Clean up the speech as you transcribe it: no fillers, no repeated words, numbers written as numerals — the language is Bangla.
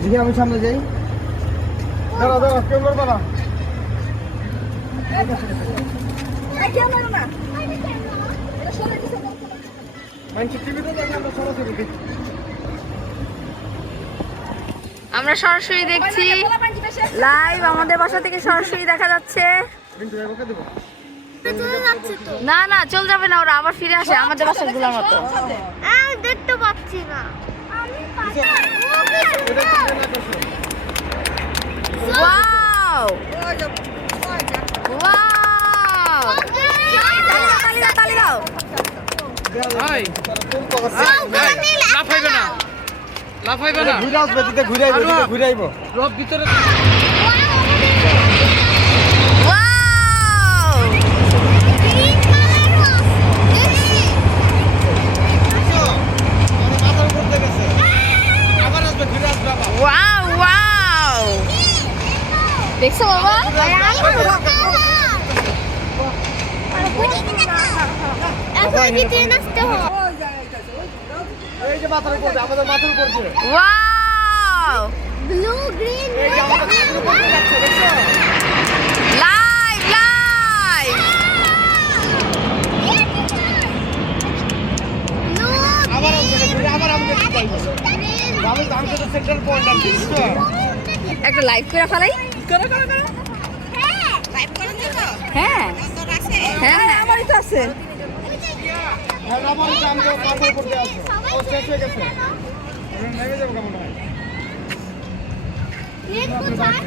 দেখি আমি সামনে যাই। দাঁড়া দাঁড়া, কেউ লড়বা না। আমরা সরাসরি দেখছি লাইভ, আমাদের বাসা থেকে সরাসরি দেখা যাচ্ছে। না না, চল যাবে না, ওরা আবার ফিরে আসে আমাদের বাসাগুলোর মতো। দেখতে পাচ্ছি না। ওয়াও ওয়াও, তালি দাও তালি দাও। লাফাইবে না, লাফাইবে না। ঘুরে আসবে, দিতে ঘুরে আইবো, দিতে ঘুরে আইবো। রব ভিতরে ওয়াও মাথার উপর দিয়ে গেছে। আবার আসবে, ঘুরে আসবে আবার। ওয়াও ওয়াও, দেখছো বাবা? এখন কি ট্রেন আসতে হবে? এই যে মাথার উপর দিয়ে, আমাদের মাথার উপর দিয়ে। ওয়াও, ব্লু গ্রিন এই যে আমাদের মাথার উপর দিয়ে যাচ্ছে, দেখছো? Live live. ব্লু আবার আসবে, ঘুরে আবার আমাদের দিকে আইবো। আমি তো সেন্টার পয়েন্ট আর কি, বুঝছো? একটা লাইভ করে ফেলাই। করো করো করো। হ্যাঁ হ্যাঁ হ্যাঁ, আমারই তো আছে। হ্যাঁ, আমার আমি তো মাথার উপর দিয়ে আছে। ও শেষ হয়ে গেছে। নেমে যাবো কেমন হয়? গ্রিন কোথায়?